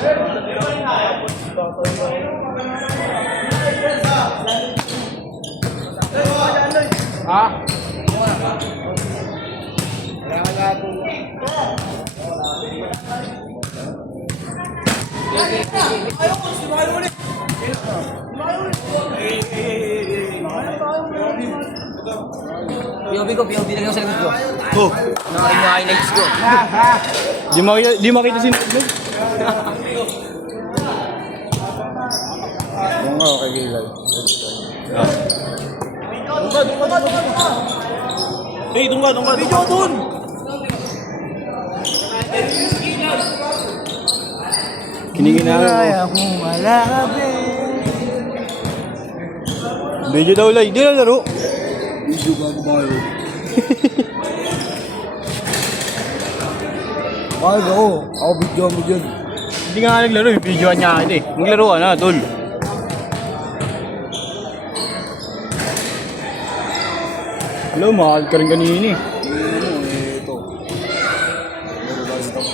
Ha? POV lang yung sa likod ko. Oh. Nakain yung highlights ko. Di makita si Naglo. Oo nga, okay, Gilay. Hey, doon ka. Video doon! Kiniginagawa ko. Kaya kung malabi. Video daw lang, hindi na laro. Video bago bago. Bakit ako? Ako video mo dyan. Hindi nga naglaro, yung videoan niya akin eh. Maglaro ka na, tol. Hello, mahal ka rin kanina eh. Ito. Meron tayo sa tapo.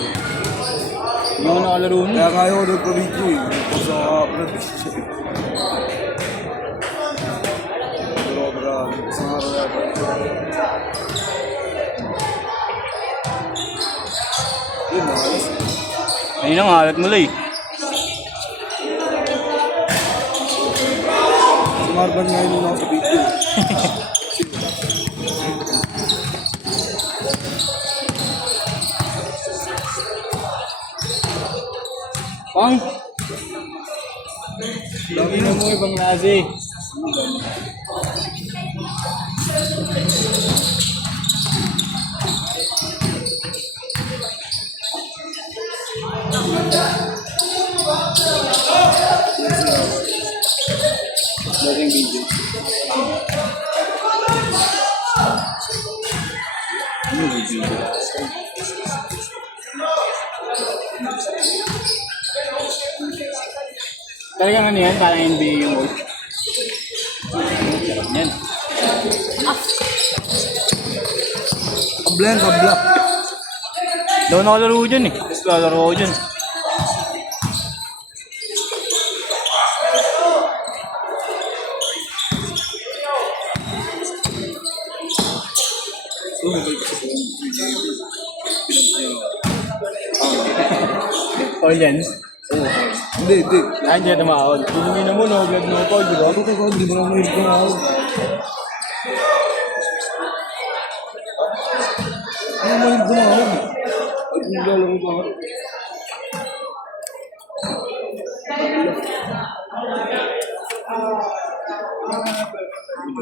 Hindi ako nakalaro nun. Kaya kaya ko nagpa-video eh. Ito sa upload. Sobra. Isang araw yata. Yun, maayos. Ayun ang halat mo lang eh. Si Marban ngayon nung ako sa video. Pang! Lagi na mo ibang lasi. Dating video. Ano video? Talagang ano yan? Parang NBA yung mode. Yan. Kablan, kabla. Daw nakalaro dyan eh. Tapos lalaro ko dyan. Oh, yan. Hindi. Ay, hindi na maahol. Pinumina mo, no vlog, no call, di ba? Ako ko, hindi mo na mahirap na ako. Ano mahirap na ako? At naglalaro ba ako?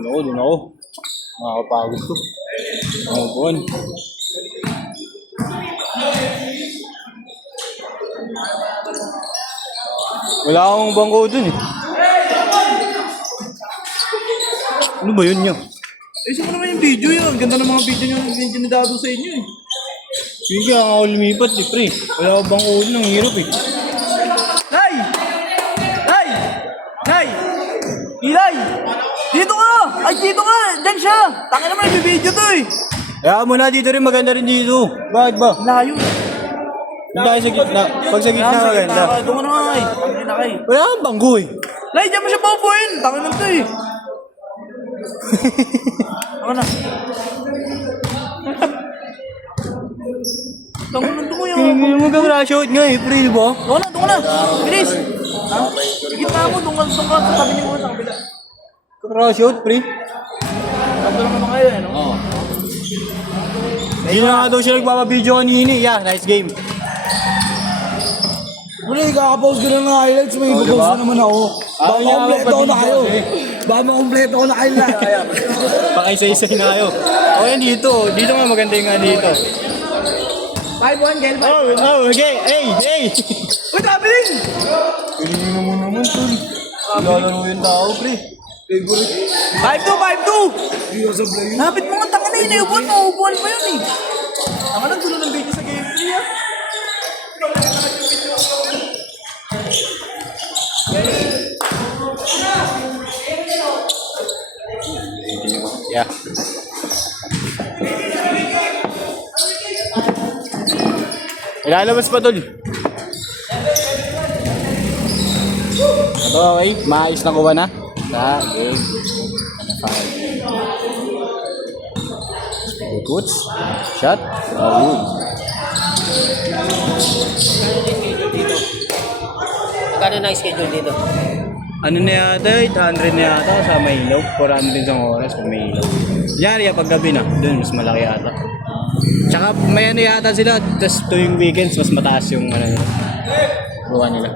Doon ako. Nakakapagod ko. Ano buwan? Wala akong bangko dun eh. Ano ba yun niya? Isa mo naman yung video yun. Ganda ng mga video nyo yung dado sa inyo eh. Sige kaya ako lumipat eh, pre. Wala akong bangko dun, ang hirap eh. Nay! Nay! Nay! Ilay! Dito ka! Ay, dito ka! Diyan siya! Taka naman, may video to eh! Kaya mo na dito rin, maganda rin dito. Bakit ba? Layo! Hindi tayo sa gitna. Pag sa gitna maganda. Doon ka na nga eh. Hindi na kayo. Wala akong bangko eh. Lay, diyan mo siya paupuin! Taka naman to eh! Taka na. Taka na, doon mo yung... Hindi mo ka shoot nga eh, pre, di ba? Doon na! Bilis! Ha? Sige pa mo, doon ka sa tabi niyo mo sa kabila. Shoot, pre. Tatlo lang naman kayo eh, no? Oo. Hindi na nga daw siya nagpapabideo kanina. Yeah, nice game. Muli, kakapost ko ng highlights, may ipopost diba? na naman ako. Baka niya makompleto ko na kayo. eh. Baka makompleto ko na kayo lahat. Baka isa-isa na kayo. O yan dito. Dito nga maganda yung nga dito. 5-1, Gel. Okay. Hey! Uy, tabiling! Piligin mo naman, tol. Lalaro yung tao, pre. 5-2! Napit mo nga, tanga na yun. Naubuan pa yun eh. Tanga na, dulo ng video sa game 3 ah. Yeah. Ilalabas pa, tol. Okay, maayos na kuha na. Sa game. Puts. Shot. Oh, Magkano na schedule dito? ano na yata, 800 na yata sa may ilaw. 400 isang oras kung may ilaw. Yari pag gabi na, dun mas malaki yata. Tsaka may ano yata sila, just tuwing weekends mas mataas yung ano nila. Buwan nila.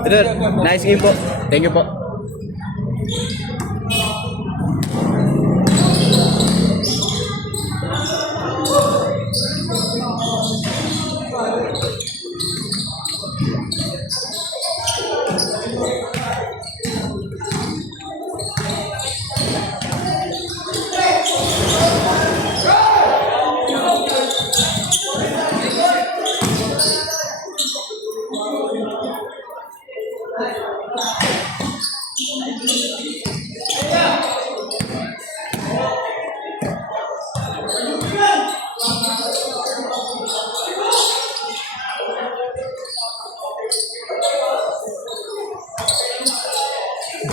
Brother, nice game po. Thank you po.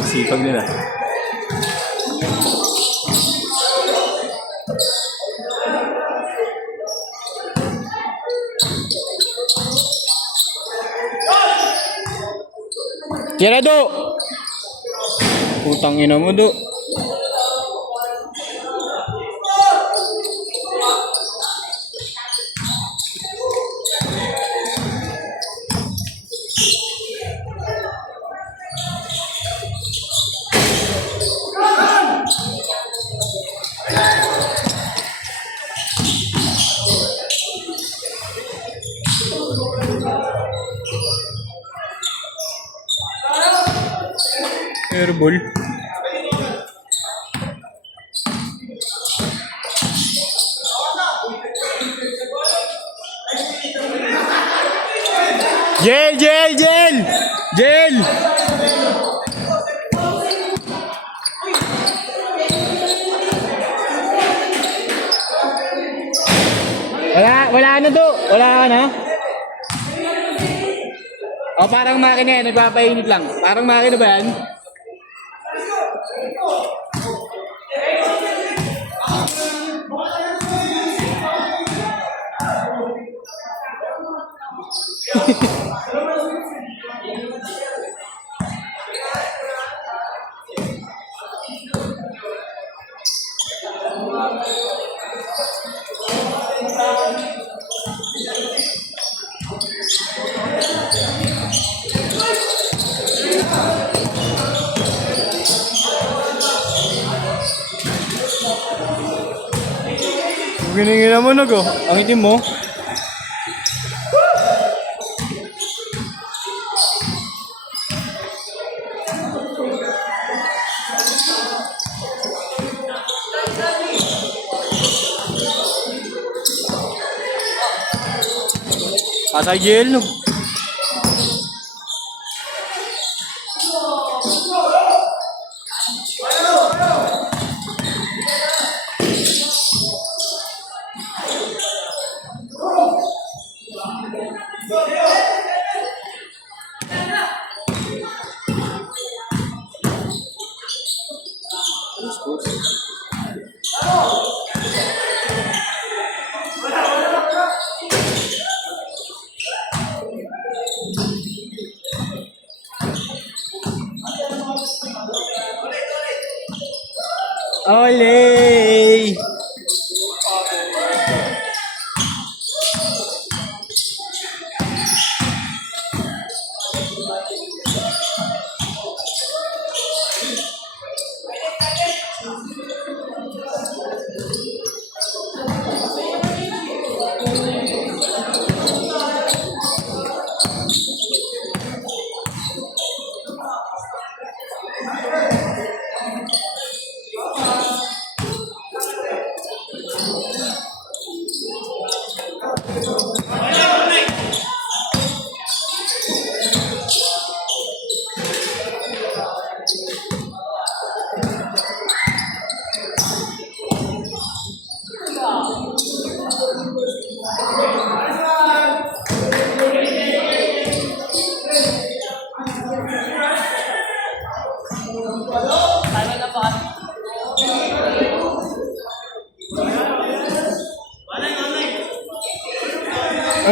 Sipag nila. Tira do! Putang ina mo do. Airball. Jail, jail, jail! Jail! Wala na to. Wala na. O parang makina yan, nagpapainit lang. Parang makina ba yan? Giningin naman ako. Ang itim mo. Asay jail no. Oley!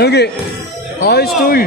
Okay. Ayos, tol.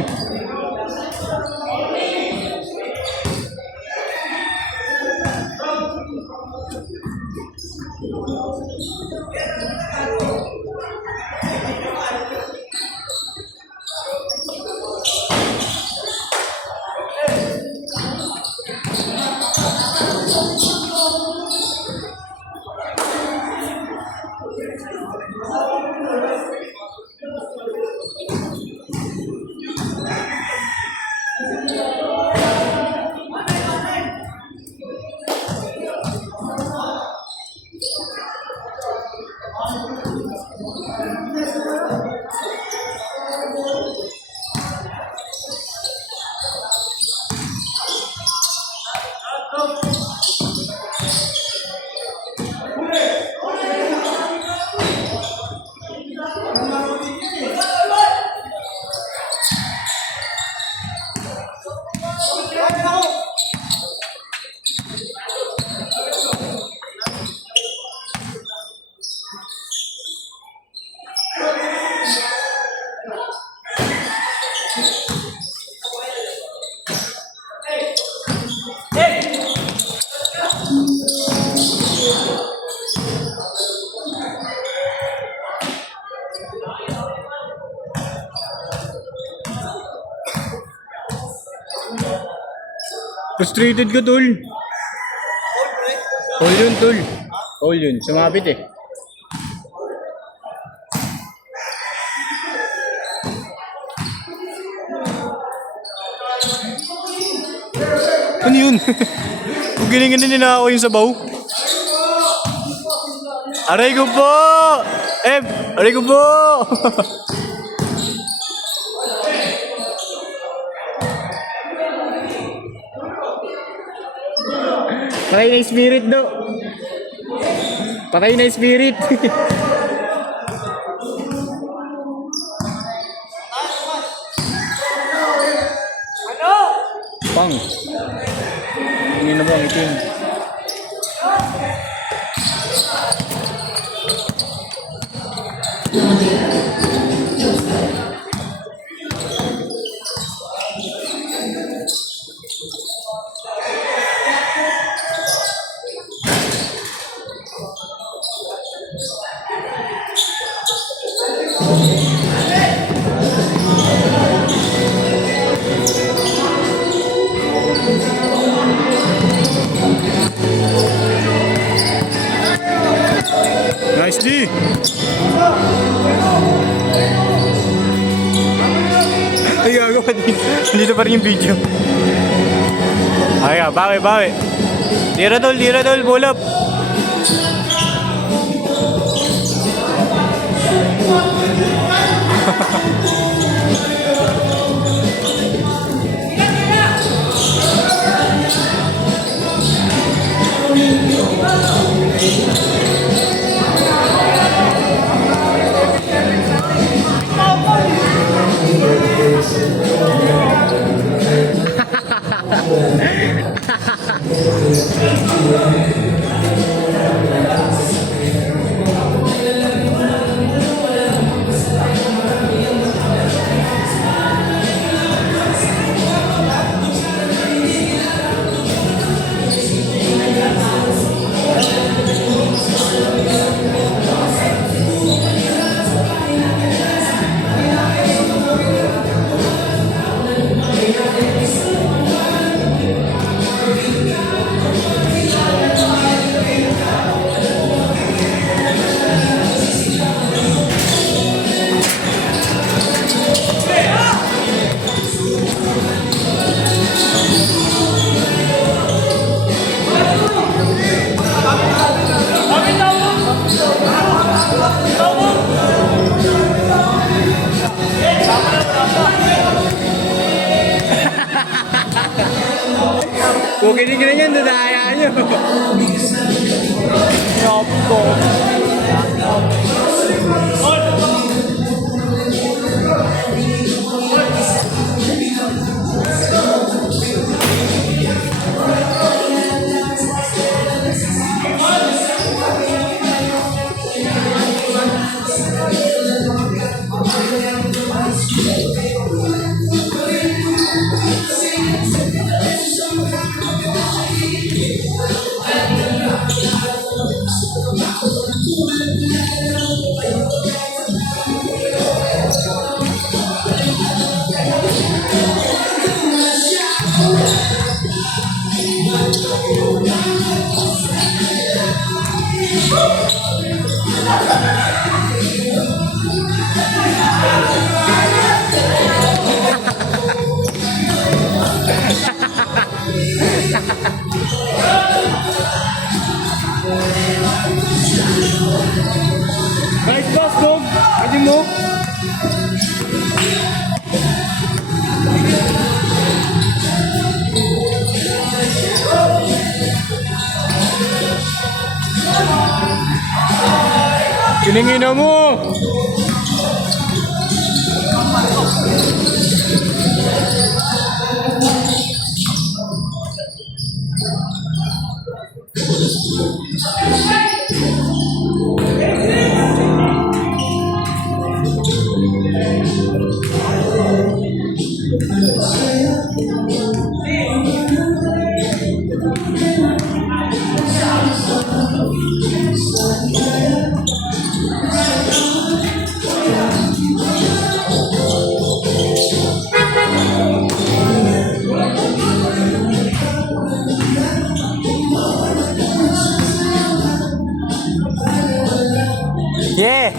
Frustrated ko, tol. All yun, tol. All yun. Sumabit eh. Ano yun? Kung galing-galing nila ako yung sabaw. Aray ko po! Aray ko po! Patay na yung spirit, do. Patay na yung spirit. Pang. Hindi na ba ang itim? Nice D! Ay, gagawa din. Dito pa rin yung video. Ay, bawi. Tira tol, bulap. Kung kinikinig yan, dadaya nyo. Nice pass, Dog. Pwede mo. Kiningina mo. Yeah.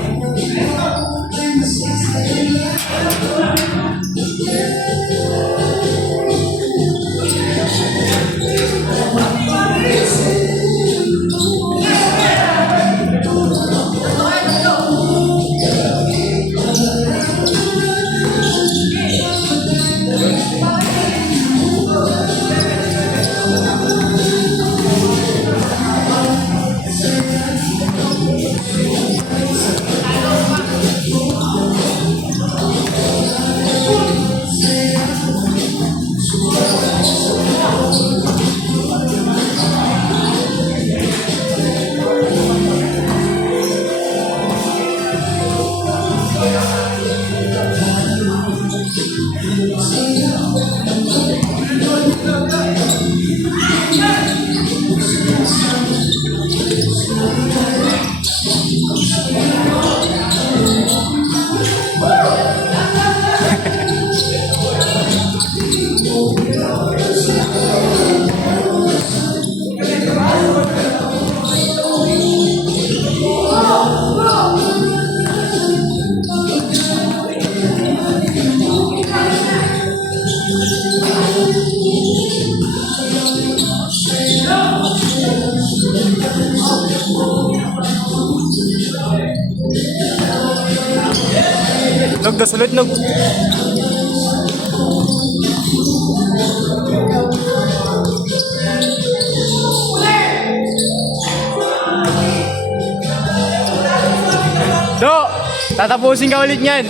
Nog, dasulod, Nog. Do, tatapusin ka ulit niyan.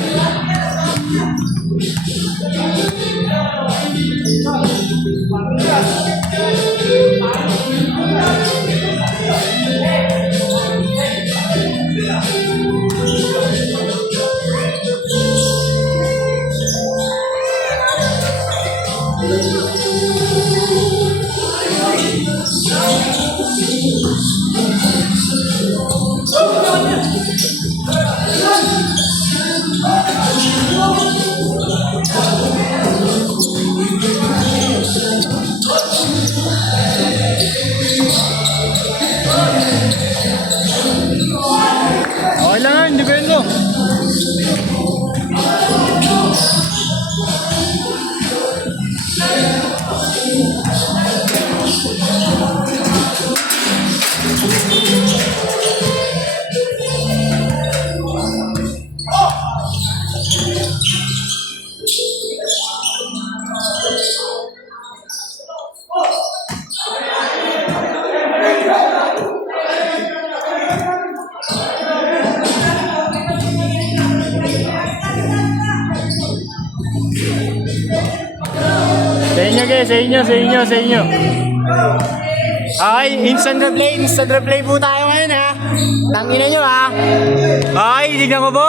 Okay lang nga, hindi ba mo? Sa inyo guys, sa inyo. Okay, instant replay po tayo ngayon ha. Tangina nyo ha. Okay, tignan mo po.